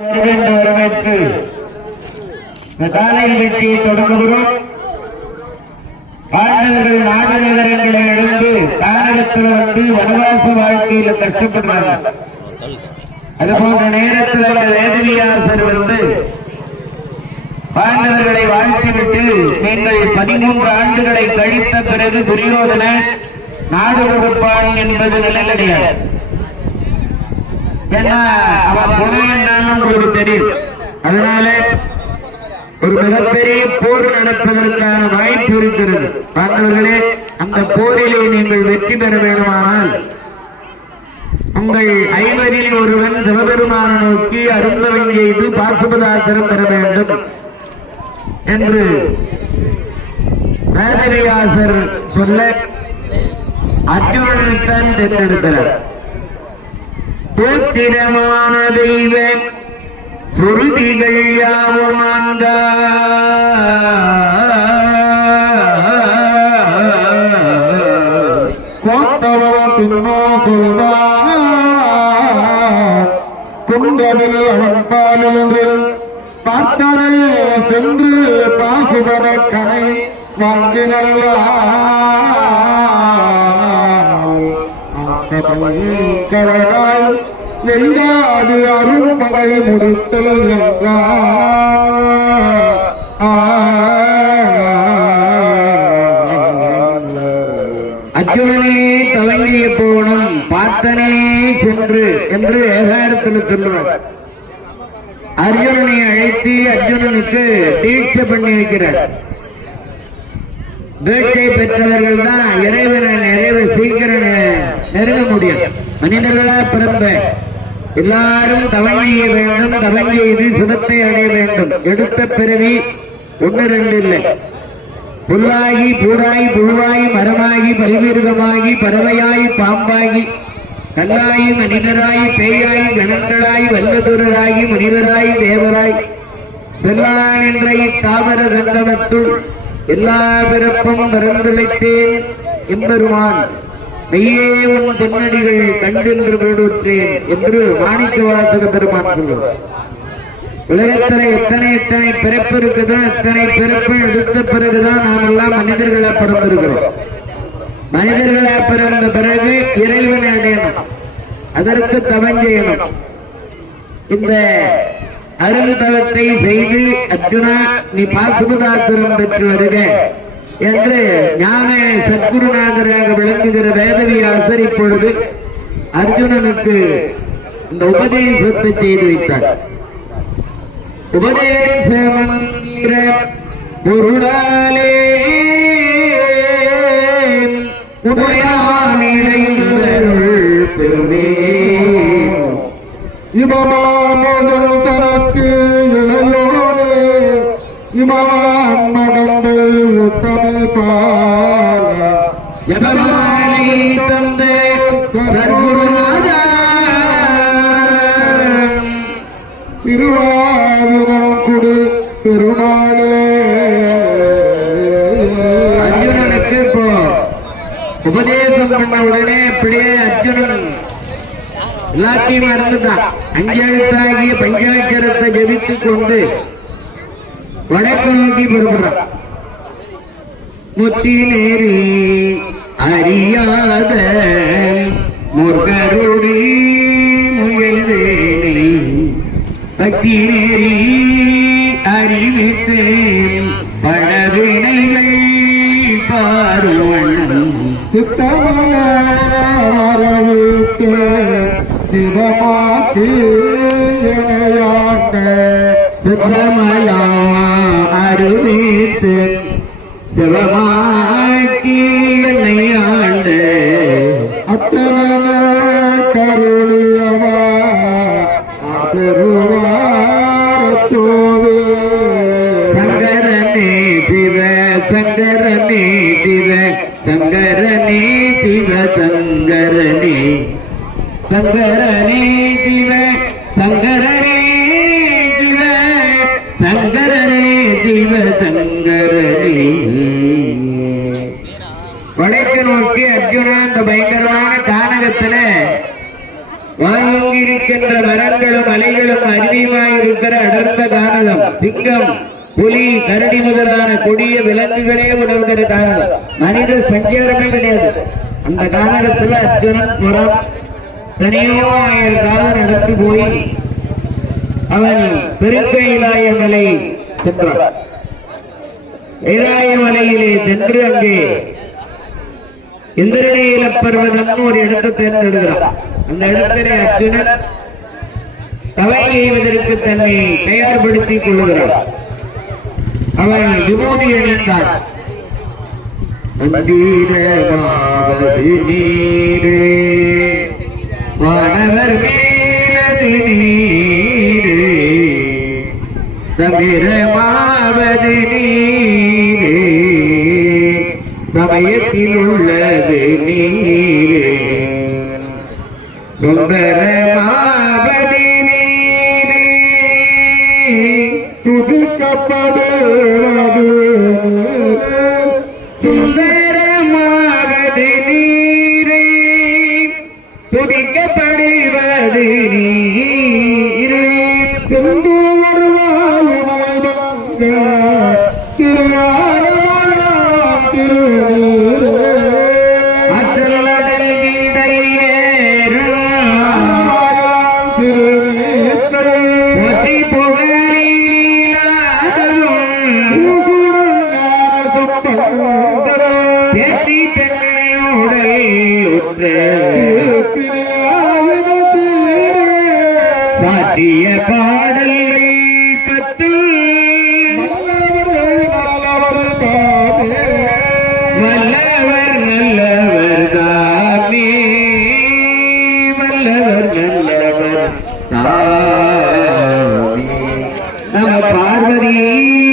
வருகின்ற வெற்றியை தொடங்குகிறோம். பாண்டவர்கள் நாடு நகரங்களை இழந்து தாரகத்தில் வந்து வனவாச வாழ்க்கையில கஷ்டப்படுறாங்க. அது போன்ற நேரத்தில் அந்த வேதவியாசர் வந்து பாண்டவர்களை வாழ்த்திவிட்டு நீங்கள் பதிமூன்று ஆண்டுகளை கழித்த பிறகு துரியோதன நாடு கொடுப்பான் என்பது நிலை கிடையாது ஏன்னா அவன் தெரியும் அதனால ஒரு மிகப்பெரிய போர் நடப்பதற்கான வாய்ப்பு இருக்கிறது. பாண்டவர்களே அந்த போரிலே நீங்கள் வெற்றி பெற வேண்டுமானால் உங்கள் ஐவரில் ஒருவன் சிவபெருமான நோக்கி அருந்தவன் செய்து பாசுபதாசரம் பெற வேண்டும் என்று வேதவியாசர் சொல்ல அர்ஜுனனைத்தான் தேர்ந்தெடுக்கிறார் தோத்திரமான தெய்வ சுருதிகள் யாவும் அந்த குண்டவில் அவன் பாலிருந்து சென்று பாசுபட கரை வாங்கினாள் வெல்லாது அரும்பகை முடித்தல் என்றார். அர்ஜுனனே தொடங்கிய போனும் பார்த்தனே சென்று என்று ஏகாரத்தில் சொல்லுவார். அர்ஜுனனை அழைத்து அர்ஜுனனுக்கு தீட்சை பண்ணி வைக்கிறார் தீட்சை பெற்றவர்கள் தான் இறைவனை நிறைவு சீக்கிரம் நெருங்க முடியும் மனிதர்களா பிறந்த எல்லாரும் தவம் வேண்டும். தவம் சுகத்தை அடைய வேண்டும். எடுத்த பிறவி ஒன்று ரெண்டு இல்லை. புல்லாகி பூராய் புழுவாய் மரமாகி பரிமிருகமாகி பறவையாய் பாம்பாகி கல்லாயி மனிதராய் பேயாய் கணங்களாய் வல்லதுரராகி முனிவராய் தேவராய் செல்லான் என்ற இத்தாவர கண்டமத்துள் எல்லா பிறப்பும் பிறந்துழைத்தேன் எம்பெருமான். மெய்யே உன் பொன்னடிகள் கண்டென்று போடுற்றேன் என்று மாணிக்க வாசக பெருமான் சொல்லுவார் உலகத்துல எத்தனை எத்தனை பிறப்பு இருக்குதோ எத்தனை பிறப்பு எடுத்த பிறகுதான் நாம் எல்லாம் மனிதர்களா பிறந்திருக்கிறோம். மனிதர்களா பிறந்த பிறகு இறைவனை அடையணும். அதற்கு தவம் செய்யணும். இந்த அருந்தவத்தை செய்து அர்ஜுனா நீ பாசுபதாசுரம் பெற்று வருக. என்று ஞான சத்குருநாதராக விளக்குகிற வேதவியாசர் இப்பொழுது அர்ஜுனனுக்கு இந்த உபதேசத்தை செய்து வைத்தார். உபதேசமந்திர பொருளாலே உதயானிடையில் பெருமே தனக்கு இளையோனே இமமான் உத்தம தந்தை சர்க்குருநாதா திருவாவிரம் குடு திருநாளே அர்ஜுனனுக்கு இப்போ உபதேசம் பண்ண உடனே அப்படியே அர்ஜுனன் எல்லாத்தையும் மறந்துட்டான். அஞ்செழுத்தாகிய பஞ்சாட்சரத்தை ஜபித்துக் கொண்டு வடக்கு நோக்கி பெறுகிறான் முத்தி அறியாத முருகருடி முயல்வேனை பக்தி நேரி அறிவித்து பழவினைகள் பாருவண்ணம். சித்தமல வரவித்து சிவமாக்கு சித்தமலா அறிவித்து சிவமாக்கி என்னை ஆண்ட அத்தன கருளியவா பெருவாரத்தோவே சங்கரனே சிவ சங்கரனே சிவ சங்கரனே சிவ சங்கரனே. சங்கர கானகத்துல மரங்களும் அலைகளும் அருவியுமாயிருக்கிற அடர்ந்த தானகம் சிங்கம் புலி கரடி முதலான கொடிய விலங்குகளே உணவுகிற தானகம் மனித சஞ்சாரமே கிடையாது. அந்த தானகத்துல அர்ஜுனன் புறம் தனியோ ஆயிரம் காலம் நடந்து போய் அவன் பெருக்கையிலாய மலை சென்றான். இலாய மலையிலே சென்று அங்கே இந்திரநீல பர்வதம்னு ஒரு இடத்தை தேர்ந்தெடுக்கிறார். அந்த இடத்திலே அர்ஜுனன் தவை செய்வதற்கு தன்னை தயார்படுத்திக் கொள்கிறார். அவன் விபூதி அணிந்தான் மாணவர் மீனது வானவர் மேலது நீரே சமிரமாவது நீரே சமயத்தில் உள்ளது நீரே சுந்தரமாவது நீரே துதிக்கப்படுவது சுந்தர சுந்தரமாவது நீரே துதிக்கப்படுவது நீரே சென்று வருவாயுமாக திருவாரூரம் திருநீரே பார்வதி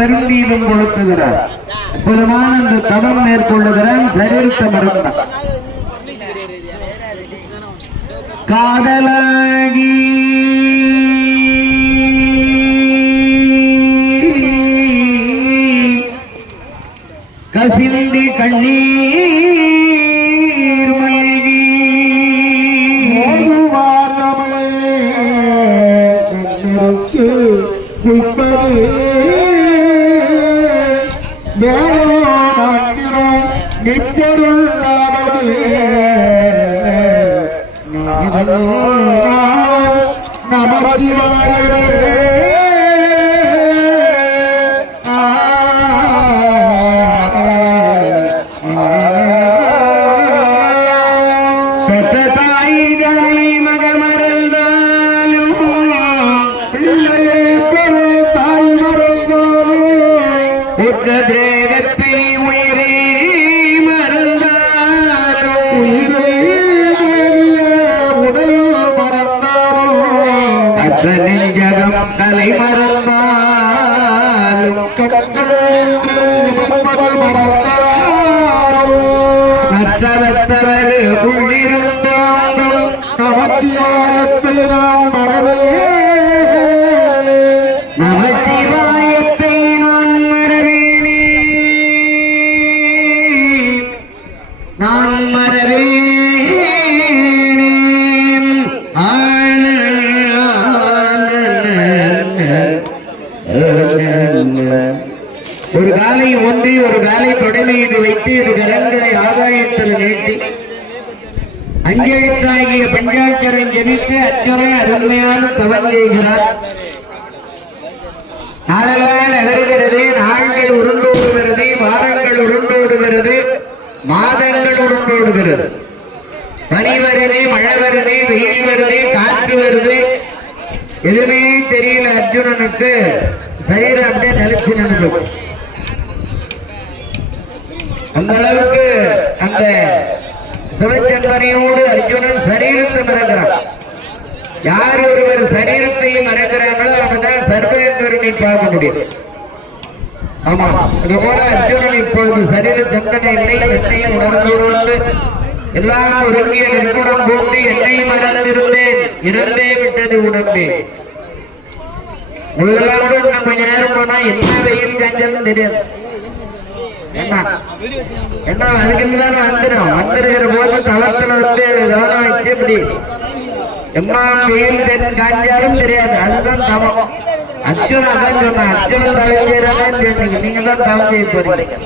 பெருந்தீபம் கொளுத்துகிறார். அற்புதமான அந்த தவம் மேற்கொள்ளுகிறான். சரித்த மருந்தான் காதலாகி. கசிந்தி கண்ணீர் பெற்ற செய்கிறார் நாளெல்லாம் நகர்கிறது நாள்கள் உருண்டோடுகிறது வாரங்கள் உருண்டோடுகிறது மாதங்கள் உருண்டோடுகிறது. பனி வருது மழை வருது வெயில் வருது காற்று வருது. எதுவுமே தெரியல அர்ஜுனனுக்கு. சரீரம் அப்படியே நிலைச்சு நின்று அந்த அளவுக்கு அந்த சிவச்சந்தனையோடு அர்ஜுனன் சரீரத்தை மறக்கிறான் யார் ஒருவர் சரீரத்தையும் மறைக்கிறாங்களோ அவங்கதான் சர்வேந்திரனை பார்க்க முடியும். ஆமா இது போல அர்ஜுனன் இப்பொழுது சரீர சந்தனை இல்லை என்னையும் உணர்ந்து எல்லாம் ஒருங்கிய நிற்புணம் கொண்டு என்னை மறந்திருந்தேன். இறந்தே விட்டது உடம்பே. உங்களோட நம்ம நேரம் போனா என்ன வெயில் காய்ச்சல் தெரியாது. என்ன? என்ன அதுக்குன்னு தானே வந்துடும். வந்துருக்கிற போது தளத்துல வந்து கவனம் வச்சு இப்படி எம்மா வெயில் தென் காய்ச்சாலும் தெரியாது அதுதான் தவம் அர்ஜுன் அதான் சொன்னான் அர்ஜுன் தவம் செய்யறதான் நீங்க தான் தவம் செய்ய போறீங்க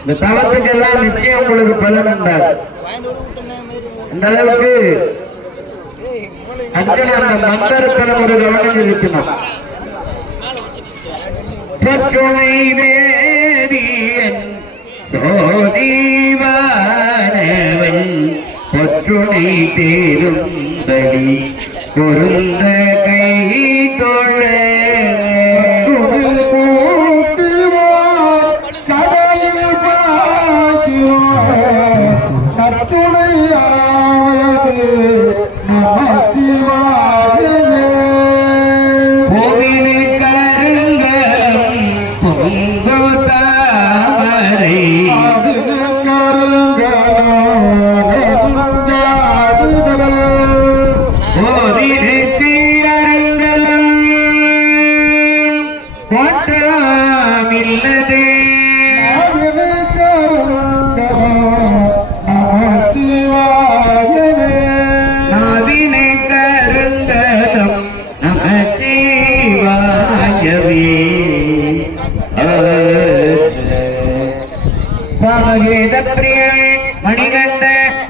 இந்த தவத்துக்கு எல்லாம் நிச்சயம் உங்களுக்கு பலன் உண்டாது அளவுக்கு அர்ஜுன் அந்த ஒரு கவனம் செலுத்தினான் தேரும்படி பொருந்த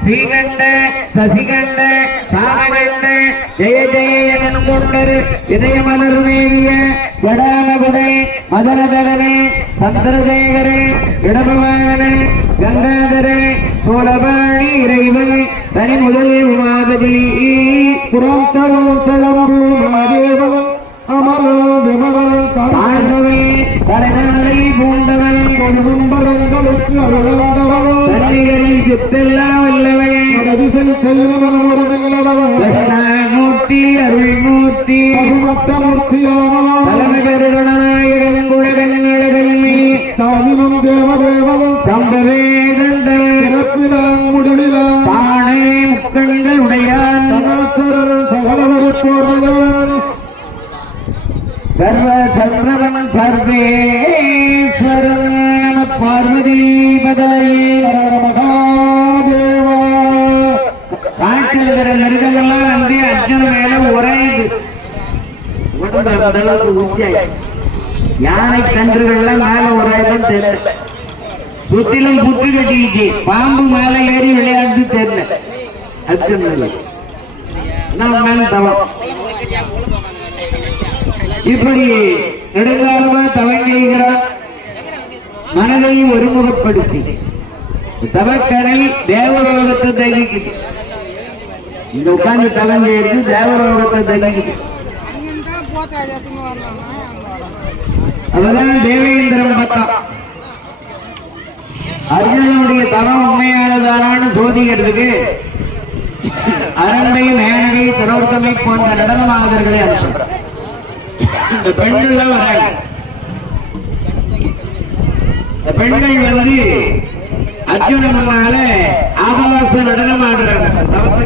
ஸ்ரீகண்ட சசிகண்ட சாமகண்ட ஜெய ஜெய என்கொண்டர் இதயமலர் மேவிய ஜடாமகுடை மதனதரனே சந்திரசேகரே இடபவாகனே கங்காதரே சோழபாணி இறைவன் தனி முதல் மாதவி புறம் தரும் சிலம்பு மகாதேவன் தலைநாளை பூண்டவன் தம்பரங்களுக்கு அருளந்தவன் தன்னிகளில் சித்தெல்லாம் வல்லவனே. திசை செல்வன் ஒரு நல்லவன் லட்சுமணமூர்த்தி அருள்மூர்த்தி. அருமத்த மூர்த்தியானவன் தலைமை கருடநாயகன் குழகங்களி சாமினும் தேவதேவன் சம்பவேதந்தன் சந்திரவன் பார்வதி பதாயே மகாதேவா. காட்டில் இருக்கிற மிருகங்கள்லாம் நன்றி அர்ஜுன மேல உரையுது யானை கன்றுகள்லாம் மேல உரையதான் தெரியல. சுத்திலும் புற்று கட்டிக்கிச்சு. பாம்பு மேல ஏறி விளையாட்டு தெரியல. அர்ஜுன் நான் மேல தவம்? இப்படி நெடுங்காலமா தவங்கிறான் மனதை ஒருமுகப்படுத்தி. தவக்கடல் தேவரோகத்தை தகிக்குது. இந்த உட்கார்ந்து தவம் செய்யறது தேவலோகத்தை தகிக்குது. அதுதான் தேவேந்திரம் பட்டம் அர்ஜுனனுடைய தவம் உண்மையானதானான்னு சோதிக்கிறதுக்கு அரண்டை மேனகை திரோர்த்தமை போன்ற நடனமாதர்களை அனுப்புகிறார். இந்த பெண்கள் தான் வராங்க. இந்த பெண்கள் வந்து அர்ஜுனன் முன்னால நடனம் ஆடுறாங்க. தவத்து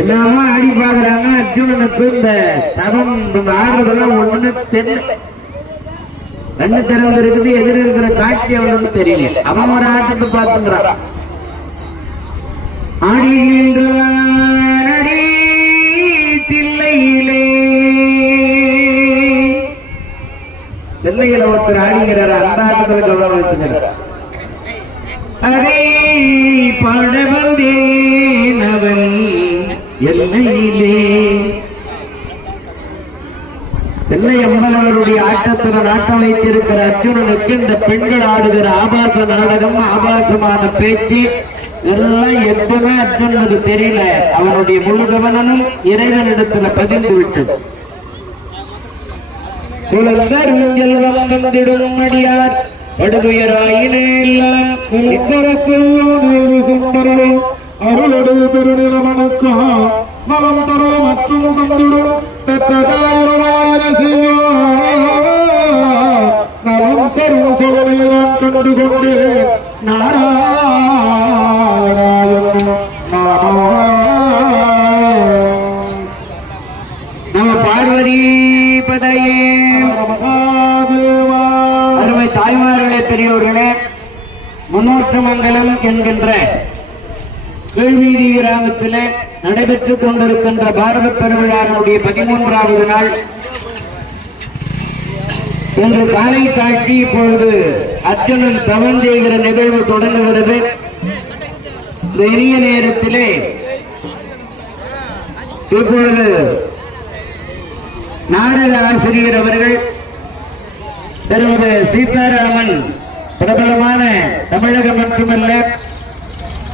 எல்லாமே ஆடி பாக்குறாங்க அர்ஜுனனுக்கு இந்த தவம் ஆடுறதெல்லாம் ஒண்ணு தெரியல கண்ணு திறந்து இருக்குது எதிர இருக்கிற காட்சி அவனுக்கு தெரியல. அவன் ஒரு ஆட்டத்தை பார்த்துக்கிறான். ஆடுகின்றான் தில்லையிலே. தில்லையில ஒருத்தர் ஆடுகிறார். அந்த ஆட்டத்தில் கவனம் வச்சுக்கிறார் அரே எல்லையிலே தென்னை அம்மனவருடைய ஆட்டத்தில் நாட்டம் வைத்திருக்கிற அர்ஜுனனுக்கு இந்த பெண்கள் ஆடுகிற ஆபாச நாடகம் ஆபாசமான பேச்சு எல்லாம் எதுவுமே அர்ஜுனனுக்கு தெரியல. அவனுடைய முழு கவனமும் இறைவனிடத்தில் பதிந்து விட்டது. குழந்தர் செல்வம் வந்திடும் அடியார் படுதுயராயினே எல்லாம் நிலக்கரத்தில் நேரு சுந்தரோ அருளடு பெருநிலமனுக்கும் நலம் தரும் மற்றும் தந்திடும் பெற்றதாயிரமாயிர செய்யோ நலம் தரும் கொண்டிருக்கின்ற பாரத பெருவிழாவினுடைய பதிமூன்றாவது நாள். இன்று காலை தாக்கி இப்பொழுது அர்ஜுனன் தவம் செய்கிற நிகழ்வு தொடங்குகிறது. இந்த இனிய நேரத்திலே இப்பொழுது நாடக ஆசிரியர் அவர்கள் திருமதி சீதாராமன் பிரபலமான தமிழகம் மட்டுமல்ல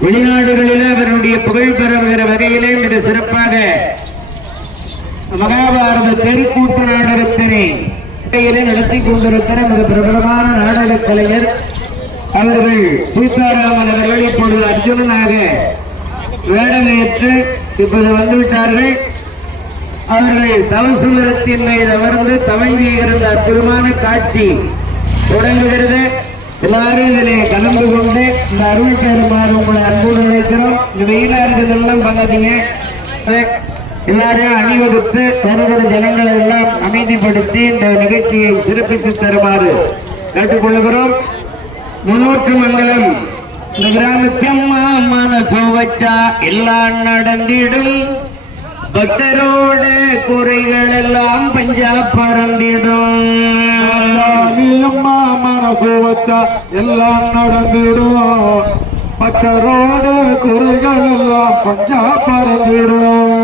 வெளிநாடுகளிலே அவருடைய புகழ் பெறுகிற வகையிலே மிக சிறப்பாக மகாபாரத தெருக்கூட்டு நாடகத்தினை நடத்தி கொண்டிருக்கிற மிக பிரபலமான நாடக கலைஞர் அவர்கள் சீதாராமன் அவர்கள் இப்பொழுது அர்ஜுனனாக வேடமேற்று இப்போது வந்துவிட்டார்கள். அவர்கள் தவசுரத்தின் மீது அமர்ந்து தவங்கியிருந்த இருந்த அற்புதமான காட்சி தொடங்குகிறது. எல்லாரும் இதிலே கலந்து கொண்டு இந்த அருள் பெறுமாறு உங்களை அன்போடு நினைக்கிறோம் இந்த வெயிலா இருக்கிறதெல்லாம் பார்க்காதீங்க எல்லாரையும் அணிவகுத்து தருகிற ஜனங்களை எல்லாம் அமைதிப்படுத்தி இந்த நிகழ்ச்சியை சிறப்பித்து தருமாறு கேட்டுக்கொள்கிறோம். முன்னூற்று மங்கலம் இந்த கிராமத்தம்மா மனசு வச்சா எல்லாம் நடந்திடும். பக்தரோட குறைகள் எல்லாம் பஞ்சா பறந்திடும் அம்மா மனசு வச்சா எல்லாம் நடந்திடும் பக்கரோட குறைகள் எல்லாம் பஞ்சா பறந்திடும்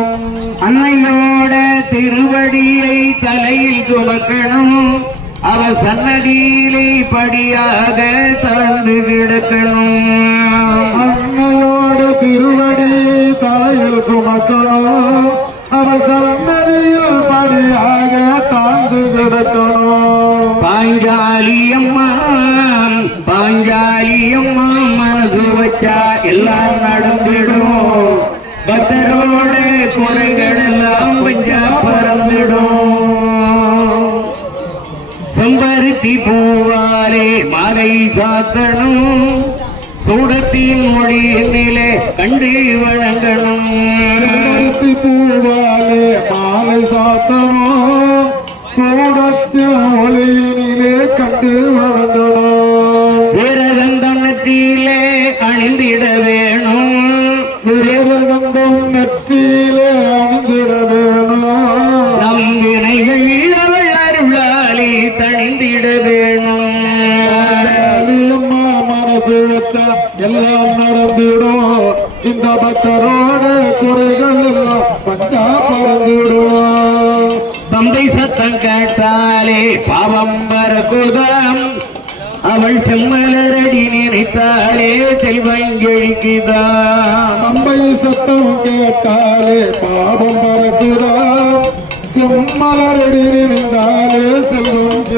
அன்னையோட திருவடியை தலையில் துமக்கணும் அவ சன்னதியிலே படியாக தாழ்ந்து கிடக்கணும். குறைகள் எல்லாம் பஞ்சா பறந்துடும். செம்பருத்தி பூவாலே மாலை சாத்தணும் சூடத்தின் மொழியினிலே கண்டு வழங்கணும் செம்பருத்தி பூவாலே மாலை சாத்தணும் சூடத்தில் ஒளியினிலே கண்டு வளர்ந்தணும் வீரகந்தனத்திலே அணிந்திட வேணும்.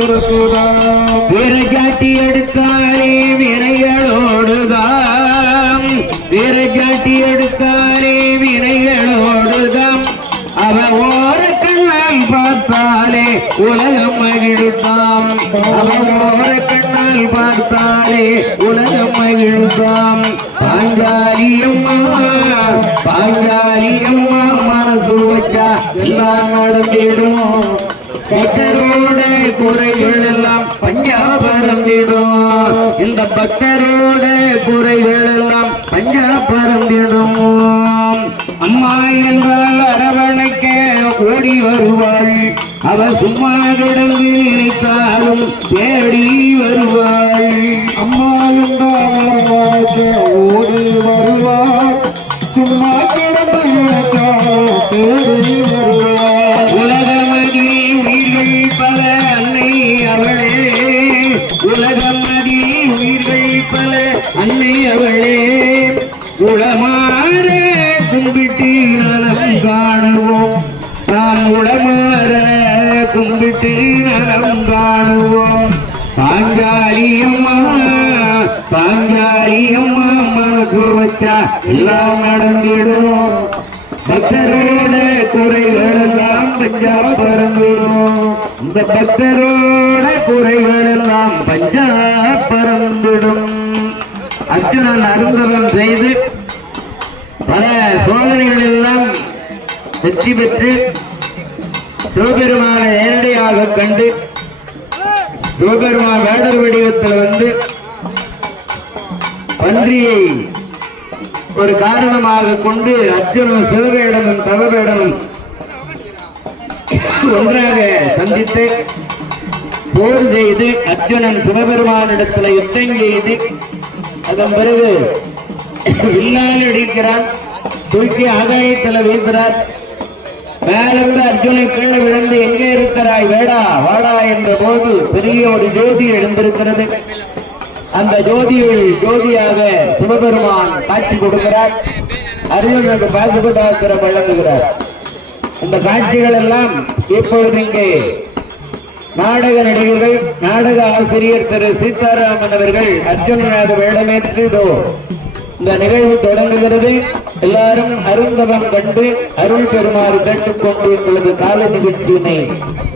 செல்வம் சிறக்குதாம் வீரஜாட்டி எடுத்தாலே வினைகளோடுதாம் வீரஜாட்டி எடுத்தாரே வினைகளோடுதாம் அவ ஓர பார்த்தாலே உலகம் மகிழ்ந்தாம். அவ ஓர பார்த்தாலே உலகம் மகிழ்ந்தாம். பாஞ்சாலி அம்மா பாஞ்சாலி அம்மா எல்லாம் நடந்திடும். பக்தரோட குறைகள் எல்லாம் பஞ்சாபரந்திடும் இந்த பக்தரோட குறைகள் எல்லாம் பஞ்சாபரந்திடும் அம்மா என்றால் அரவணைக்க ஓடி வருவாள். அவ சும்மா கிடந்து நினைத்தாலும் தேடி வருவாள். அம்மா கும்பிட்டு நலம் காணுவோம். பாஞ்சாலி அம்மா பாஞ்சாலி அம்மா மனசு வச்சா எல்லாம் நடந்திடும் பக்தரோட குறைகள் எல்லாம் பஞ்சா பறந்துடும் இந்த பக்தரோட குறைகள் எல்லாம் பஞ்சா பறந்துடும். அர்ஜுனன் அருந்தவன் செய்து பல சோதனைகள் எல்லாம் வெற்றி பெற்று சிவபெருமான நேரடியாக கண்டு சிவபெருமான் வேடர் வடிவத்தில் வந்து பன்றியை ஒரு காரணமாக கொண்டு அர்ஜுனும் சிவவேடனும் தவவேடனும் ஒன்றாக சந்தித்து போர் செய்து அர்ஜுனன் சிவபெருமானிடத்தில் யுத்தம் செய்து அதன் பிறகு வில்லால் அடிக்கிறான். தூக்கி ஆகாயத்தில் மேல மேலிருந்து அர்ஜுனை கீழே விழுந்து எங்கே இருக்கிறாய்? வேடா வாடா என்ற போது பெரிய ஒரு ஜோதி எழுந்திருக்கிறது. அந்த ஜோதியில் ஜோதியாக சிவபெருமான் காட்சி கொடுக்கிறார். அர்ஜுனனுக்கு பாசுபதாத்திரம் வழங்குகிறார். இந்த காட்சிகள் எல்லாம் இப்பொழுது இங்கே நாடக நடிகர்கள் நாடக ஆசிரியர் திரு சீதாராமன் அவர்கள் அர்ஜுனனாக வேடமேற்று இதோ இந்த நிகழ்வு தொடங்குகிறது. எல்லாரும் அருந்தவம் கண்டு அருள் பெருமாறு கேட்டுக்கொண்டு எங்களது கால நிகழ்ச்சியினை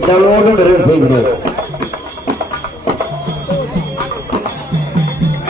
இதோடு நிறைவு செய்கிறோம்.